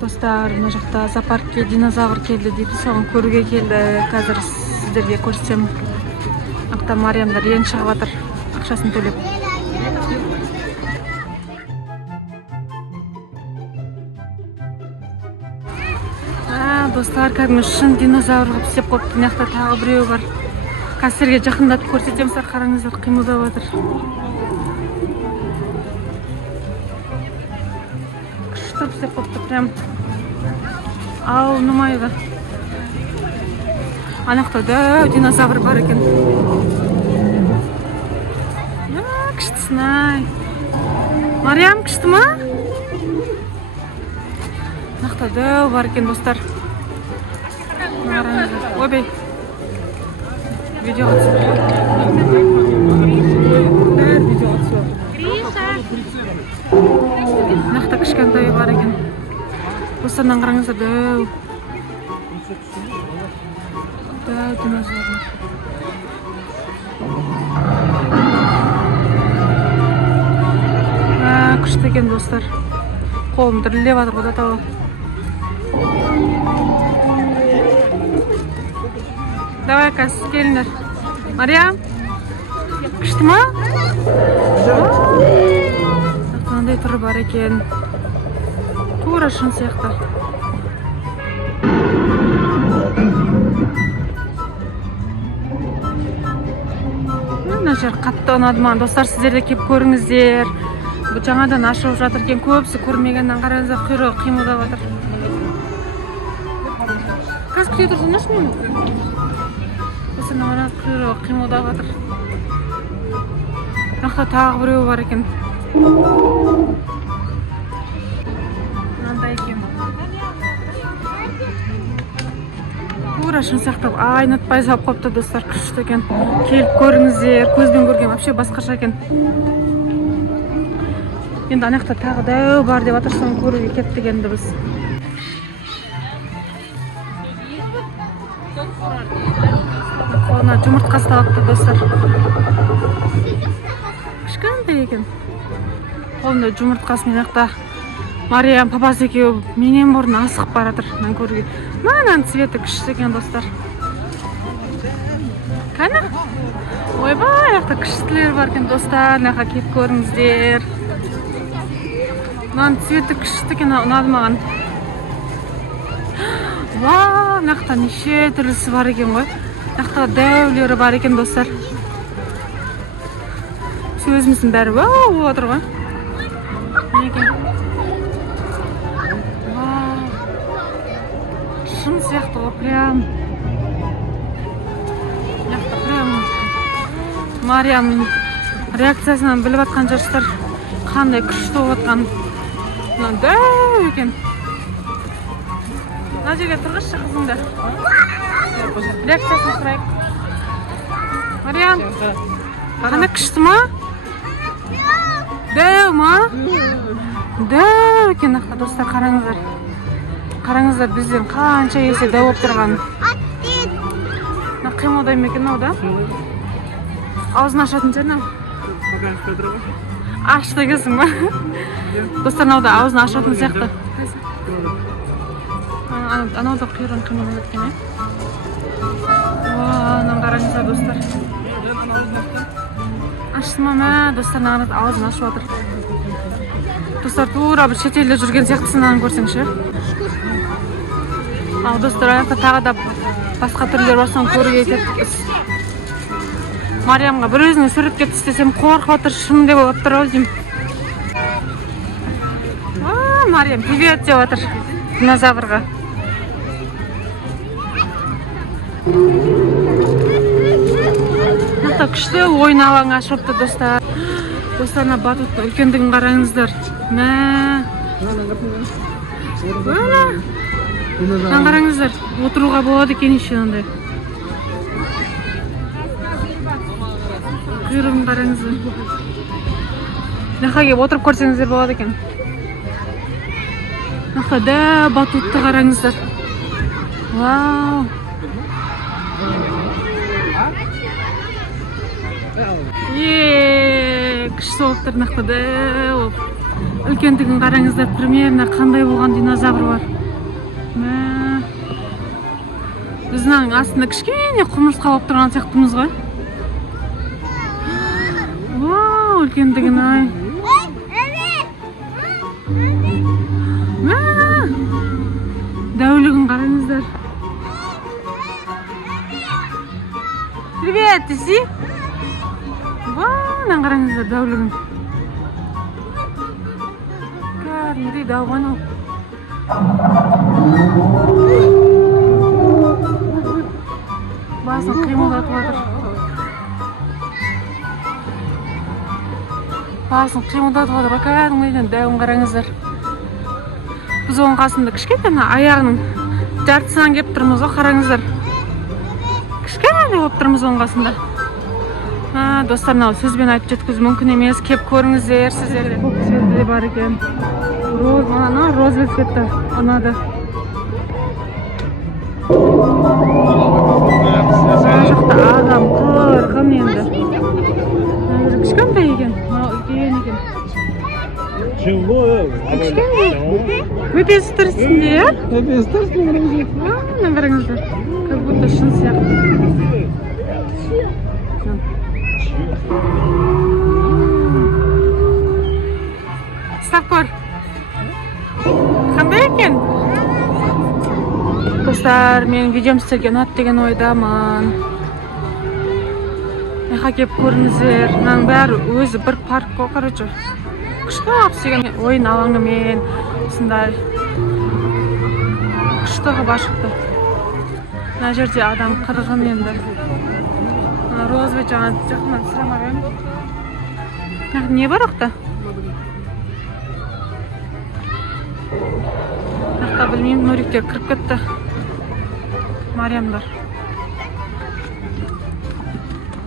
Достар, мына жақта зоопаркке динозавр келді дейді, соған көруге келді. Қазір сіздерге көрсетем. Ақта Мариямдар ең шығып жатыр, ақшасын төлеп. Достар, кәдімгі шын динозавр қылып істеп қойыпты. Мына жақта тағы біреу бар. Қазірге жақындатып көрсетем, сіздер қараңыздар, қимылдап жатыр. Күшті істеп қойыпты, прям. Ау, нумайды. Анақта да динозавр бар екен. Күштісін ай. Мариям, күшті ма? Анақта да бар екен, достар. Обей. Видеоға түсіп. Бәрі видеоға түсіп. Анақта кішкентай бар екен. Достарынан қараңыздар, дәу. Дәу динозавр. Күшті екен, достар. Қолым дірілдеп жатыр, бұда тауы. Давай, Кас, келіңдер. Мариям, күшті ма? Қандай түрі бар екен. Тура шын сияқты. Мына жер қатты ұнады ма? Достар, сіздер де кеп көріңіздер. Бұл жаңадан ашылып жатыр екен. Көбісі көрмегеннен қараңыздар, құйрығы қимылдап жатыр. Кас, күте тұрсыңдаршы мені? Осыны құйрығы қимылдап жатыр. Мынақта тағы біреу бар екен. Мынандай екен. Тура шын сияқты айнытпай салып қойыпты, достар. Күшті екен. Келіп көріңіздер. Көзбен көрген вообще басқаша екен. Енді анақта тағы дәу бар деп жатыр, соны көруге кеттік енді біз. Қолына жұмыртқасы алыпты, достар. Кішкентай екен. Қолында жұмыртқасын анақта Мариям папасы екеуі менен бұрын асығып бара жатыр мен көруге. Мынаның цветі күшті екен, достар. Қане? Ойбай, анақта күштілер бар екен, достар. Анаққа келіп көріңіздер. Мынаның цветі күшті екен, ұнады маған. Вау, анақта неше түрлісі бар екен ғой. Анақта дәулері бар екен, достар. Сөзіміздің бәрі вау болып отыр ғой. Неге? Вау. Шын сияқты ғой, прям. Анақта прям Мариямның реакциясынан біліп атқан жарыстар қандай күшті болып атқан. Мына дәу екен. Мына жерге тұрғызшы қызыңды. Реакциясын сұрайық. Мариям, қандай күшті ма? Дәу ма? Дәу екен, ақта достар, қараңыздар. Қараңыздар, бізден қанша есе дәу болып тұрған. Қимылдай ма екен ау да? Аузын ашатын жерін ау? Ашты екенсің ба? Достар, мынау да аузын ашатын сияқты. Анау да құйрығын қимылдап кеткен, е? Анан қараңыздар, достар. Ашты ма? Достар, аузын ашып жатыр. Достар, тура бір шетелде жүрген сияқтысынан көрсеңші. Ал достар, аяқта тағы да басқа түрлер бар, соны көруге кеттік біз. Мариямға бір өзіне сүріп кетті істесем қорқып отыр, шын деп отыр ау деймін. Мариям, привет деп отыр динозаврға. Мынақта күшті ойын алаңы ашыпты, достар. Достарына батуттың үлкендігін қараңыздар. Мә. Қараңыздар, отыруға болады екен ешен андай. Құйрығын қараңыздар. Мынаққа келіп отырып көрсеңіздер болады екен. Мынақта да батутты қараңыздар. Вау. Күшті болып тұр, мынақта да. үлкендігін қараңыздар, примерно қандай болған динозавр бар. Біздің астында кішкене құмырсқа болып тұрған сияқтымыз ғой. Вау, үлкендігін ай. Дәулігін қараңыздар. Привет, иси. Вау, қараңыздар дәулігін. Кәдімгідей дауған ол. Басын қимылдатып жатыр. Басын қимылдатып жатыр. Кәдімгідей дәуін қараңыздар. Біз оң қасында кішкене аяғының жартысынан кеп тұрмыз ғой, қараңыздар. Кішкене болып тұрмыз оң қасында. Достар, сөзбен айтып жеткізу мүмкін емес. Кеп көріңіздер, сіздерде. Көк цветі де бар екен. Розовый цветті ұнады. Жақта адам қырғын енді. Кішкентай екен, үлкен екен. Өпесі тұрсынде, я? Өпесі тұрсынде. Қараңыздар, как будто шын сияқты. Ұстап көр. Қандай екен? Достар, менің видеом сіздерге ұнады деген ойдамын. Меха кеп көріңіздер. Мынаның бәрі өзі бір парк қой, короче. Күшті деген ойын алаңымен осындай күшті бар шықты. Мына жерде адам қырғын енді. Розовый жаңа жақынан сұрамағым. Не бар оқта? Жақта білмеймін, Нуриктер кіріп кетті. Мариямдар.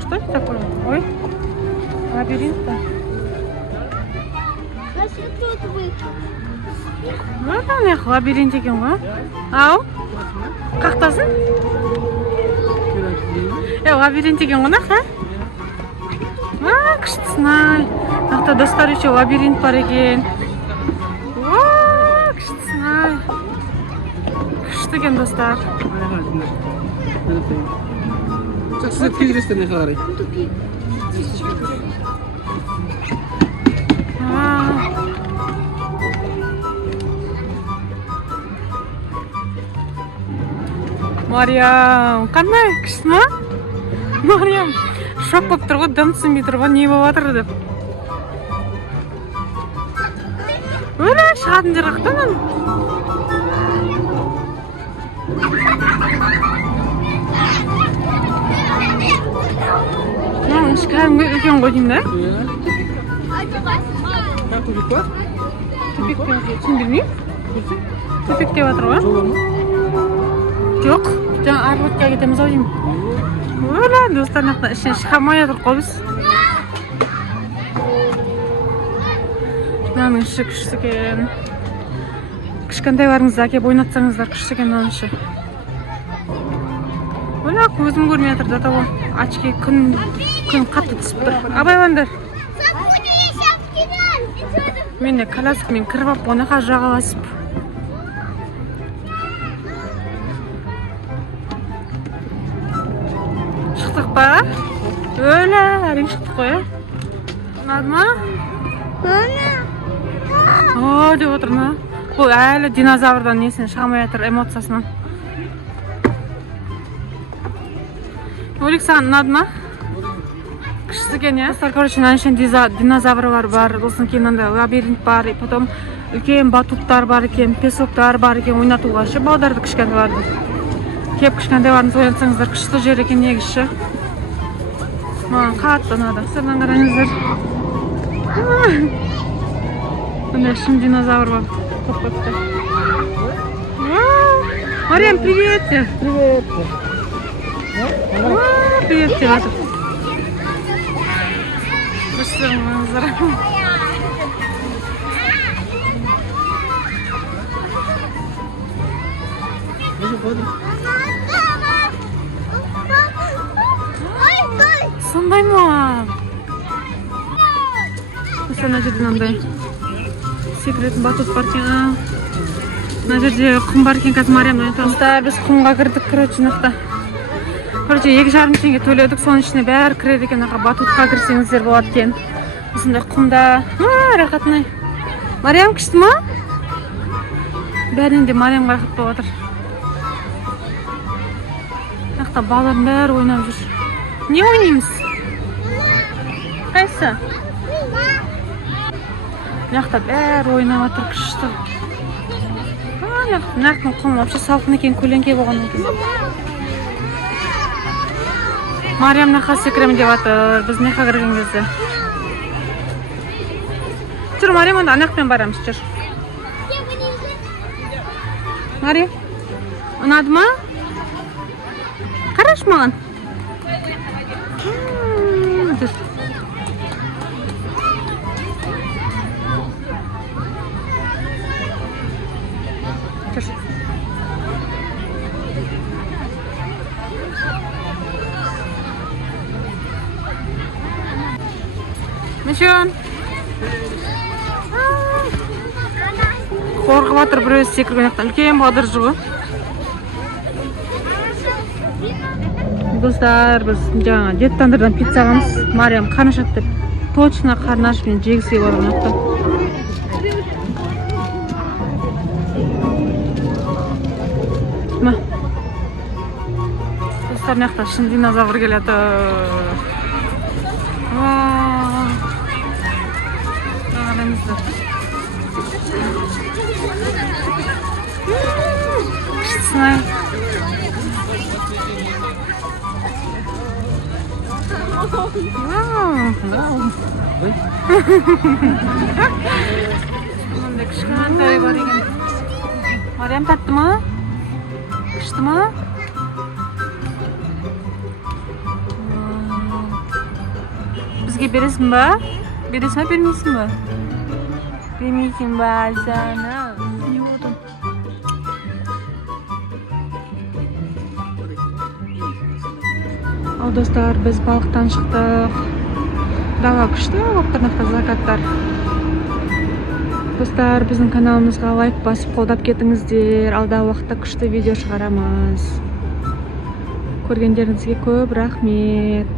Что это такое? Ой, лабиринт-то. Лабиринт екен ғой. Ау? Қақтасын? Лабиринт екен ғой, нақа? Күштісін ай. Нақты достар үші лабиринт бар екен. Күштісін ай. Күшті екен достар. Жақсы кездестеріне қарай. Мариям, қандай күшті ма? Мариям, шок болып тұр ғой, дым түсінбей тұр ғой, не болып жатыр деп. Өлі, шығатын жер қақтан. Іші кәдімгі үлкен ғой деймін да? Тупик бар? Тупик пен сен білмеймін? Тупик деп жатыр ғой? Жоқ, жаңа арбутқа кетеміз ау деймін. Өлі, достар, ішінен шыға алмай жатыр ғой біз. Мынаның іші күшті екен. Кішкентайларыңызды әкеп ойнатсаңыздар күшті екен мынаның іші. Өлі, көзім көрмей жатыр, зато очки күн қатты түсіп тұр. Абайландар. Мен де коляскамен кіріп алып, оныға жағаласып. Шықтық па? Өлі, әрең шықтық қой, ұнады ма? О, деп отыр ма? Бұл әлі динозаврдан несін шығамай жатыр, эмоциясынан. Олег, саған ұнады ма? Күшті екен, я? Короче, мынаның динозаврлар бар, сосын кейін лабиринт бар, потом үлкен батуттар бар екен, песоктар бар екен, ойнатуға ше, балдарды кішкентайларды. Кеп кішкентайларыңыз ойнатсаңыздар, күшті жер екен негізші. Маған қатты ұнады. Сырнан қараңыздар. Мындай шын динозавр бар. Көппетті. Мариям, привет! Привет! Привет тебе, Ватер. Быстро. Сондай ма? Mesela ne dedin onday? секіретін батут бар екен. Мына жерде құм бар екен, қазір Мариямның достар, біз құмға кірдік, короче, мынақта. Короче, 2,5 теңге төледік, соның ішіне бәрі кіреді екен, батутқа кірсеңіздер болады екен. Осындай құмда. Рахатнай. Мариям күшті ма? Бәрінен де Мариямға рахат болып отыр. Мынақта балалардың бәрі ойнап жүр. Не ойнаймыз? Қайсы? Мынақта бәрі ойнап отыр, күшті. Мынақтың құмы вообще салқын екен, көлеңке болғаннан кейін. Мариям мынақа секіремін деп жатыр, біз мынақа кірген кезде. Жүр, Мариям, онда анақпен барамыз, жүр. Мариям, ұнады ма? Қараш маған. Жүр. Жүр. Мешон. Қорқып жатыр, біреу секірген жақтан үлкен бағдар жүр. Достар, біз жаңа дед тандырдан пицца алғанбыз. Мариям қаны ашады деп. Точно қарны ашып жегісі келіп отыр мынақта. Достар, мынақта шын динозавр келеді. Күштісінай. Мұнда кішкентай бар екен. Мариям, татты ма? Күшті ма? Бізге бересің ба? Бересің ба, бермейсің ба? Бермейсің ба, Алсана? Не болды? Ал достар, біз балықтан шықтық. Дала күшті, оқтырнақта закаттар. Достар, біздің каналымызға лайк басып қолдап кетіңіздер. Алдағы уақытта күшті видео шығарамыз. Көргендеріңізге көп рахмет.